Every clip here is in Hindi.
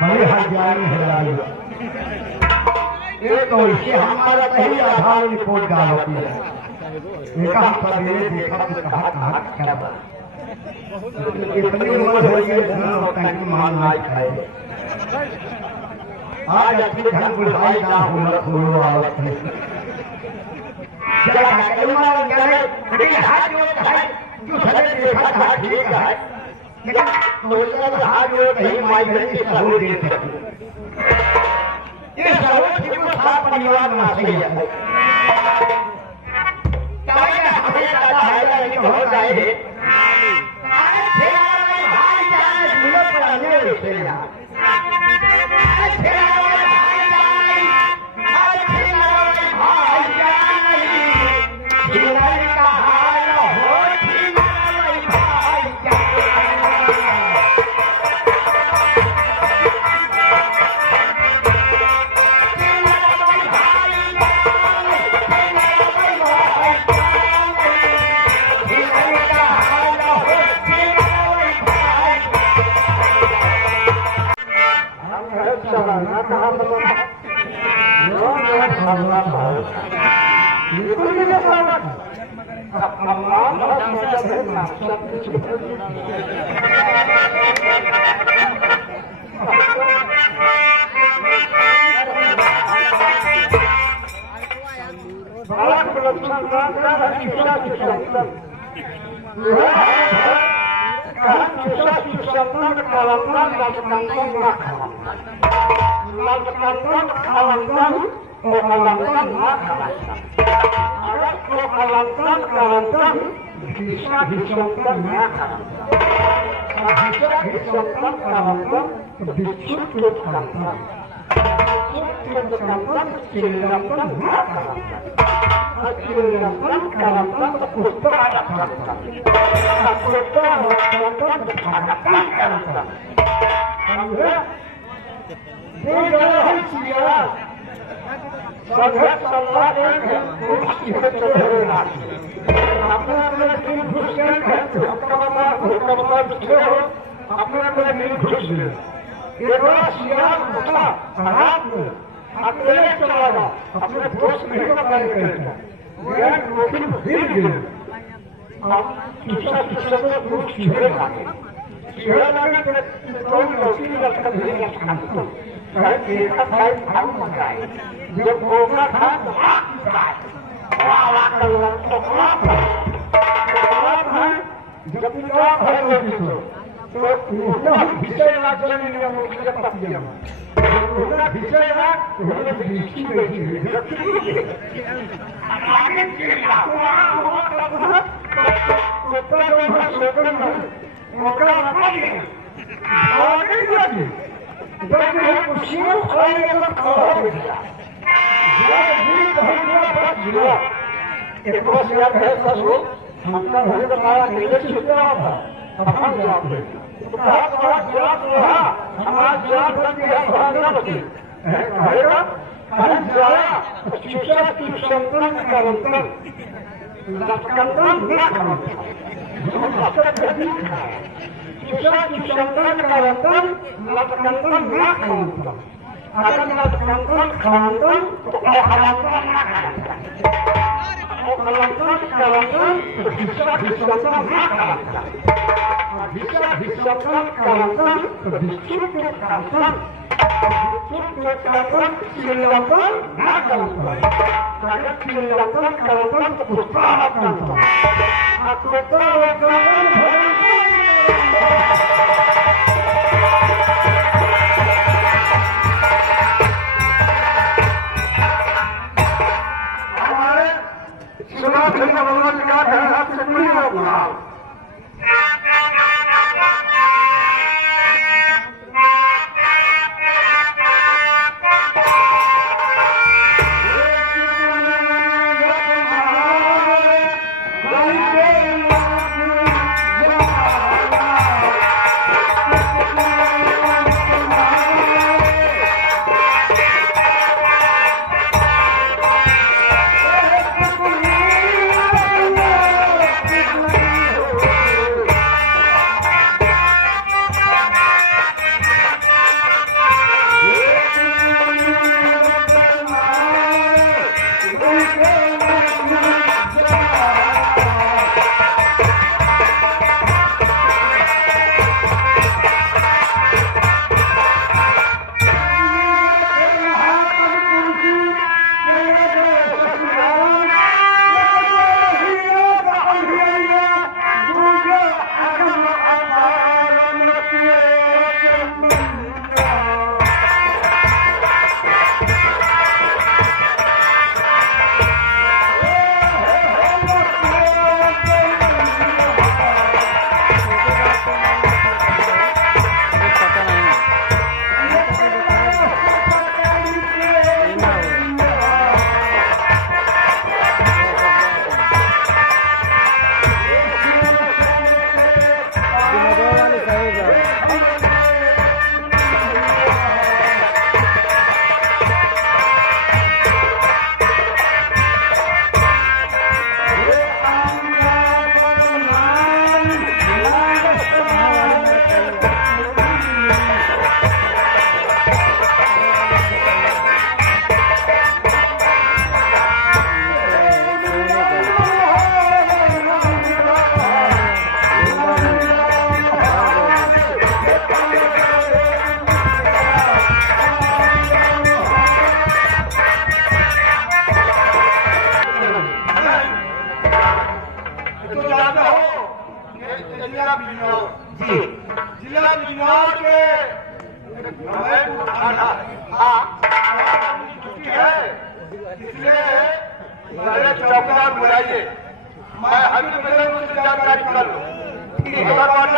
बड़े हजारी हजारी ये तो इसे हमारा कहीं आधार रिपोर्ट डालती है। देखा सवेरे देखा कि कहा कहा क्या इतनी उम्र हो गई है मान नहीं खाए आज अपने घर बुढ़ाई ना होना थोड़ो आवत है क्या कलमा करे लेकिन हाथ जो है जो सरे देखा था ठीक है लेकिन तो हाथ जो कहीं माइग्रेन की सहूलियत दे सकती ये सहूलियत को साथ परिवार में सही है क्या ये हमें दादा है कि हो जाए भाई जाए मिलो पर अंदर से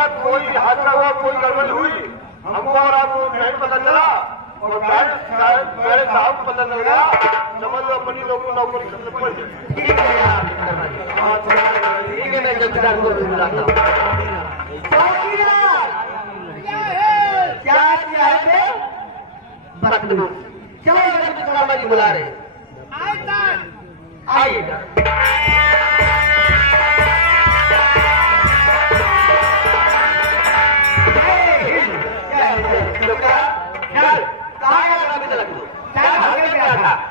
हमारा कोई हादसा हुआ, कोई गड़बड़ हुई, हमको और आपको नहीं पता चला और मेरे साहब को पता चल गया, समझ लो अपनी लोगों को नौकरी करने पड़ जाए। ठीक है, मैं चौकीदार को बुलाता हूँ। क्या किया है? बदतमीज। चलो चौकीदार बुला रहे। आइएगा।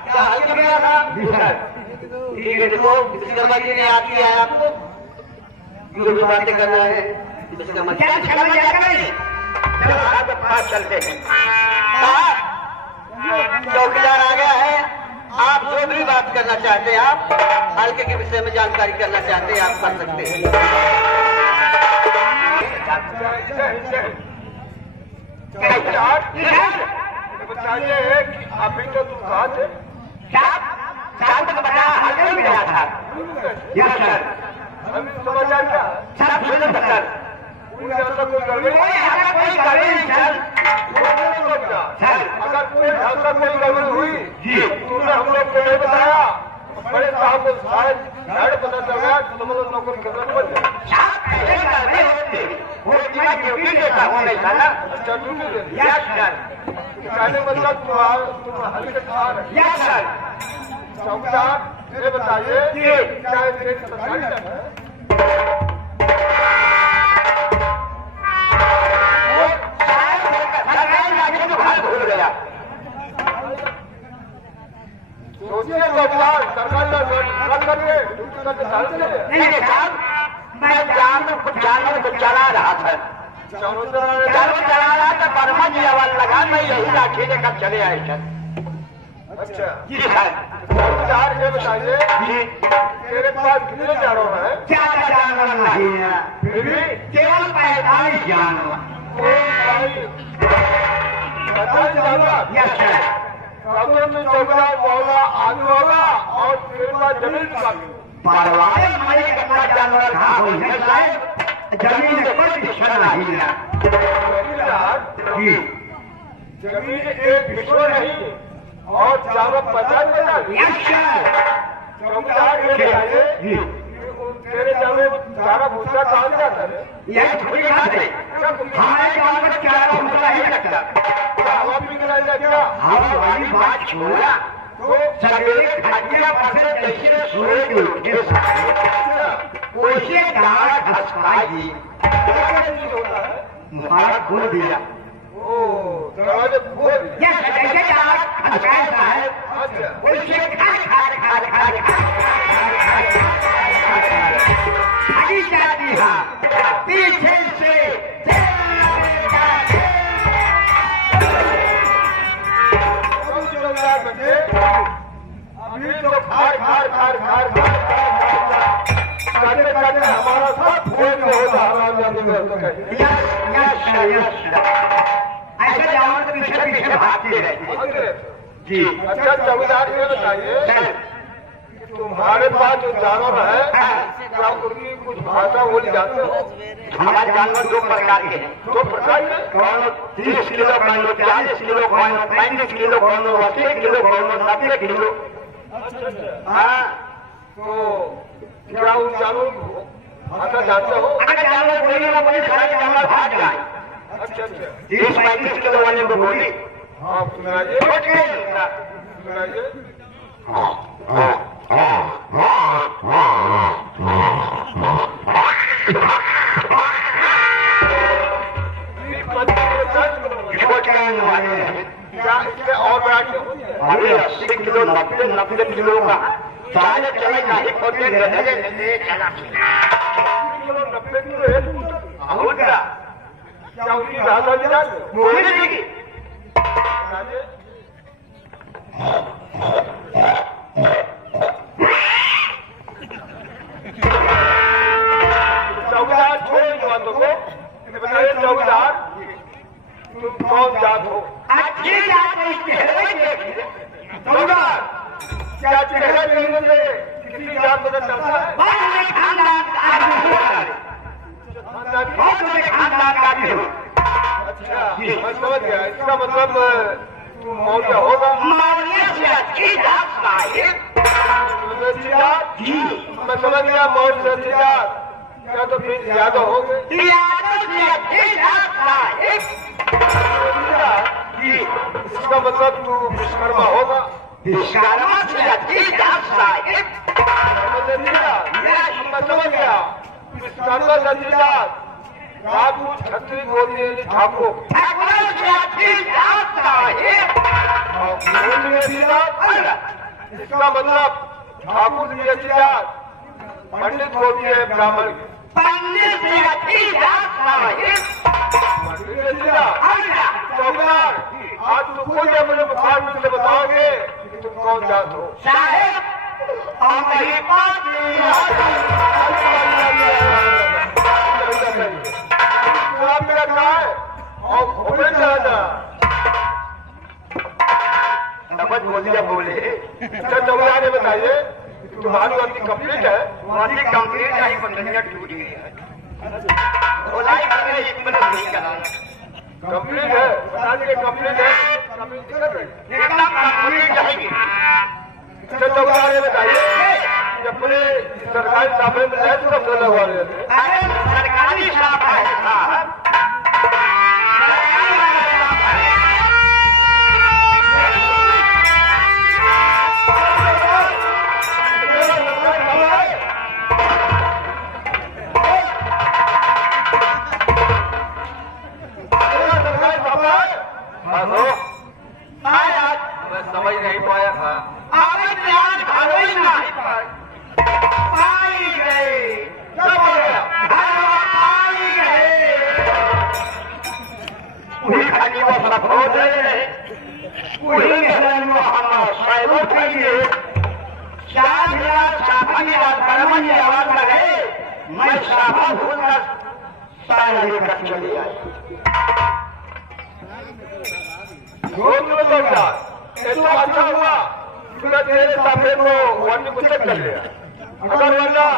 क्या हल्के में था? ठीक है, देखो विश्वकर्मा जी ने याद किया है आपको, जो भी बातें करना है विश्वकर्मा क्या चलते हैं। चौकीदार आ गया है, आप जो भी बात करना चाहते हैं, आप हल्के के विषय में जानकारी करना चाहते हैं, आप कर सकते हैं। बताइए कि अभी तो तुम कहा थे शाम तक बता हल्के में गया था। Yes sir. अभी समाचार क्या सर? सुनो सर, कोई ऐसा कोई गड़बड़ी नहीं सर। सर अगर कोई ऐसा कोई गड़बड़ी हुई जी तुमने हम लोग को नहीं बताया, बड़े साहब को शायद पता चल गया, तुम लोग नौकरी करना पड़ जाए। कहने मतलब तुम हल्के खा रहे। Yes sir. चौकीदार ये बताइए क्या सरकारी है? भूल गया। सोचिए चौकीदार, सरकारी नहीं साहब, मैं कुछ चला रहा था, चला रहा था, वर्मा जी आवाज लगा, मैं यही लाठी लेकर चले आए सर। अच्छा जी सर। चौकीदार ये बताइए मेरे पास कितने जानवर है? 4 जानवर नहीं है, फिर भी केवल 45 जानवर। Yes sir. चौकीदार होगा, आदमी होगा और मेरे पास जमीन परवाह हमारे कितना जानवर कहाँ हो है साहब, जमीन पर दिशा नहीं है। जमीन एक विश्व नहीं और जानवर 50। Yes sir. चौकीदार ये बताइए तेरे जानवर चारा भूसा कहाँ से आता है? यह थोड़ी बात है, हमारे गाँव में चारा भूसा नहीं लगता। हवा भी गिराएगा क्या? हवा वाली बात छोड़ा तो सवेरे खटिया पर से जैसे सूरज उठे वैसे दाल खसकाई मुहार खोल दिया। दरवाजे खोल दिया। यस जैसे दाल खसकाए साहब वैसे खा आगे जाती है पीछे से। अभी तो खार हमारा सब फोन में होता ऐसे जानवर तो पीछे भागते रहते जी। अच्छा चौकीदार ये बताइए तुम्हारे पास जो जानवर है क्या उनकी कुछ भाषा बोली जाती है? हमारे जानवर 2 प्रकार के हैं। 2 प्रकार के कौन? 30 किलो कौन, 40 किलो कौन, 35 किलो कौन, 80 किलो कौन, 90 किलो। हाँ तो क्या उन जानवर भाषा जानते हो? अगर जानवर बोलेगा बोले सारे जानवर भाग जाए। अच्छा 30-35 किलो वाले को बोली। हाँ सुनाइए। और 80 किलो 90 किलो का सारे चले नहीं होते किलो 90 किलो होगा क्या उनकी भाषा बोली देगी? चौकीदार छोड़ो बातों को, बताइए चौकीदार तुम कौन जात हो? अच्छी जात चौकीदार क्या चेहरा देखने से किसी जात पता चलता है? बहुत बड़े खानदान का भी हूँ। अच्छा मैं समझ गया, इसका मतलब मौर्य होगा। मौर्य से अच्छी जात साहिब। जी मैं समझ गया, मौर्य से अच्छी जात, क्या तो फिर यादव हो गए। यादव से अच्छी जात साहिब। जी इसका मतलब तू विश्वकर्मा होगा। विश्वकर्मा से अच्छी जात साहिब। मैं समझ गया, विश्वकर्मा से अच्छी जात, राजपूत क्षत्रिय गोत्री ठाकुर। ठाकुर से अच्छी जात साहिब। इसका मतलब ठाकुर की अच्छी जात, पंडित गोत्री है ब्राह्मण। पंडित से अच्छी जात साहिब। चौकीदार आज तू खुद मुझे बुखार में से बताओगे कि तुम कौन जात हो। साहिब हमारी बात आप मेरा कहा है और घोड़े चला जा। समझ बोलिया बोले चौकीदार ने बताइए तुम्हारी वाली कंप्लीट है। वाली कंप्लीट है, बंदनिया टूट गई है। खुदाई करने एक मिनट नहीं करा। कंप्लीट है, आज के कंप्लीट है, कंप्लीट कर रही एकदम कंप्लीट रहेगी। चौकीदार ने बताइए कि अपने सरकारी सामने में ऐसे सब लगवा रहे थे। अरे सरकारी शराब है साहब। मैं समझ नहीं पाया था। मैं साफा भूलकर साया लेकर चली आई। ऐसा अच्छा हुआ कि मैं तेरे सामने को वाणी को चेक कर लिया। अगर वरना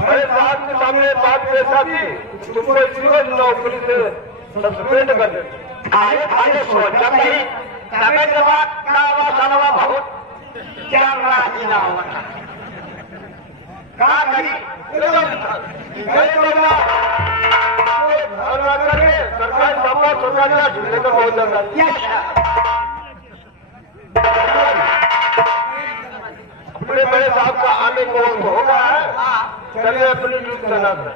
मेरे साथ के सामने बात ऐसा थी तुमको इसी नौकरी से सस्पेंड कर देते। आए आए सोचा नहीं तबे जवाब का वसनवा बहुत चल रहा ही ना होता। कहा करी सरकार सामना सरकार झूले का बहुत ज्यादा अपने बड़े साहब का आने को होगा है। चलिए अपनी ड्यूटी करना है।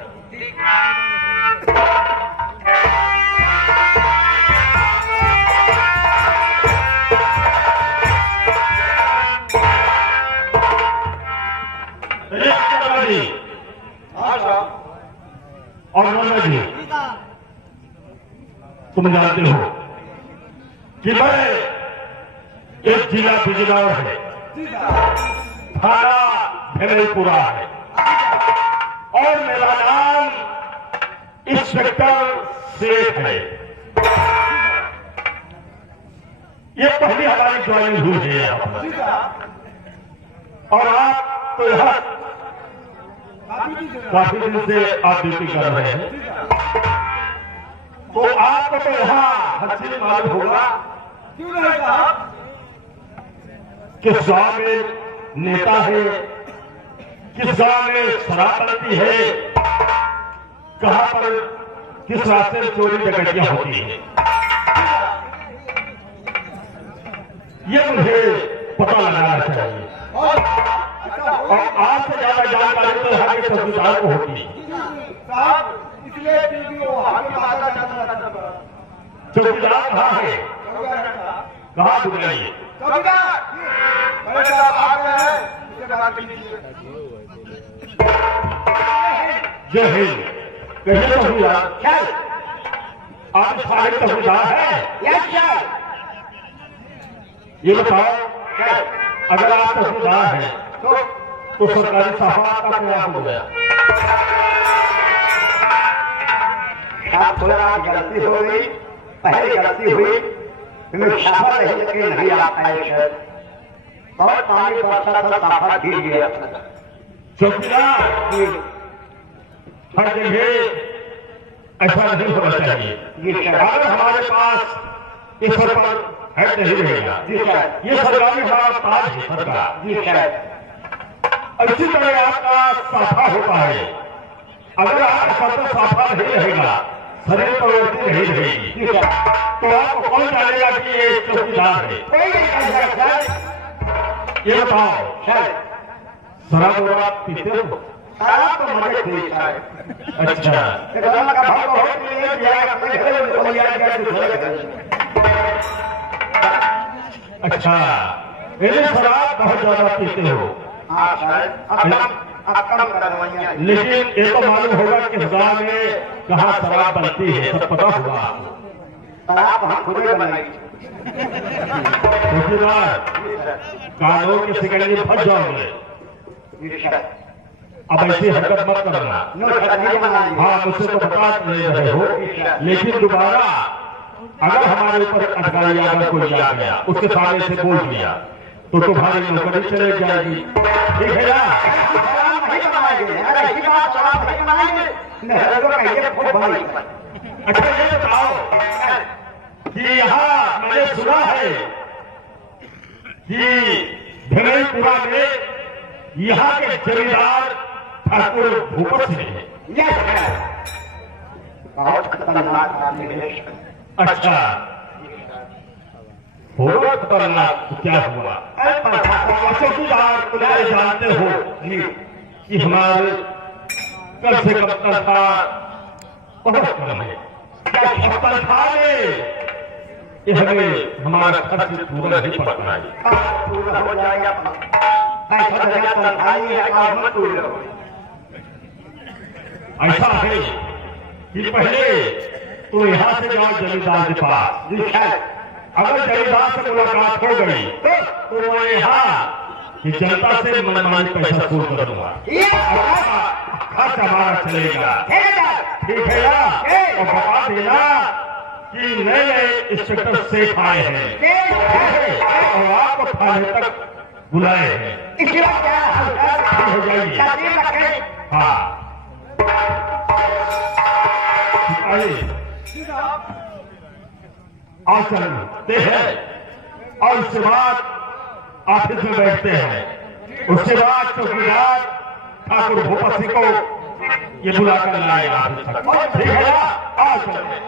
और नन्ना जी तुम जानते हो कि मैं एक जिला बिजनौर है, थाना भेलपुरा है और मेरा नाम इंस्पेक्टर शेख है। ये पहली हमारी ज्वाइनिंग हुई है यहाँ पर और आप तो यहाँ काफी दिन से आप ड्यूटी कर रहे हैं, तो आपको तो यहाँ हसीन मालूम होगा किस गांव में नेता है, किस गांव में शराब बनती है, कहां पर किस रास्ते में चोरी डकैतियां होती है, ये मुझे पता लगाना चाहिए। और आपसे ज्यादा जानकारी तो यहाँ के चौकीदार को होती है। चौकीदार कहाँ है, कहाँ बुलाइए। जय हिंद। कहिए चौकीदार, आप साहिब चौकीदार है? ये बताओ अगर आप चौकीदार हैं तो सरकारी साहब का क्या हो गया? आप थोड़ा गलती हो गई, पहले गलती हुई, तुम्हें साफा नहीं आ पाए। बहुत पानी बरसा था, साफा गिर गया। चौकीदार हर जगह ऐसा नहीं होना चाहिए। अगर हमारे पास इस सर पर हेड नहीं रहेगा, ये सरकारी हमारा ताज है सरकार। इसी तरह आपका साफा होता है, अगर आपका सर पर साफा नहीं रहेगा, शरीर प्रवृत्ति नहीं रहेगी, तो आपको कौन जानेगा कि ये चौकीदार है? ये बताओ, शराब वराब पीते हो? शराब तो मजे पीता है। अच्छा, अच्छा, ये शराब बहुत ज्यादा पीते हो, लेकिन ये तो मालूम होगा कि गाँव में कहाँ शराब बनती है, सब पता होगा आपको। शराब हम खुद ही बनाई। कानून के शिकंजे में फंस जाओगे। अब ऐसी हरकत मत करना। हाँ, मुझसे तो बता नहीं रहे हो, लेकिन दोबारा अगर हमारे ऊपर अधिकारी अगर कोई आ गया, उसके सामने से बोल दिया, तो तुम्हारी नौकरी चले जाएगी। ठीक है ना? अच्छा, ये बताओ कि यहाँ मैंने सुना है कि भिनईपुरा में यहाँ के जमींदार ठाकुर भूपत सिंह है। बहुत खतरनाक आदमी है। अच्छा, होगा खतरनाक तो क्या हुआ? चौकीदार तुम्हारे जानते हो कि हमारे कम से कम तनख्वाह बहुत कम है। तनख्वाह में ये हमें हमारा खर्च पूरा नहीं पड़ता है। पूरा हो जाएगा। ऐसा है कि पहले तो यहाँ से जाओ जमींदार के पास, अगर जमींदार से मुलाकात हो गई तो मैं यहाँ कि जनता से मनमानी पैसा वसूल करूंगा, खर्च हमारा चलेगा। ठीक है ना? और बता देना कि नए नए इंस्पेक्टर सेठ आए हैं और आपको थाने तक बुलाए हैं। हो जाइए। हाँ, और चलते हैं और उसके बाद ऑफिस में बैठते हैं। उसके बाद चौकीदार ठाकुर भूपत सिंह को ये बुलाकर लाएगा ऑफिस तक। ठीक है ना? और चलते हैं।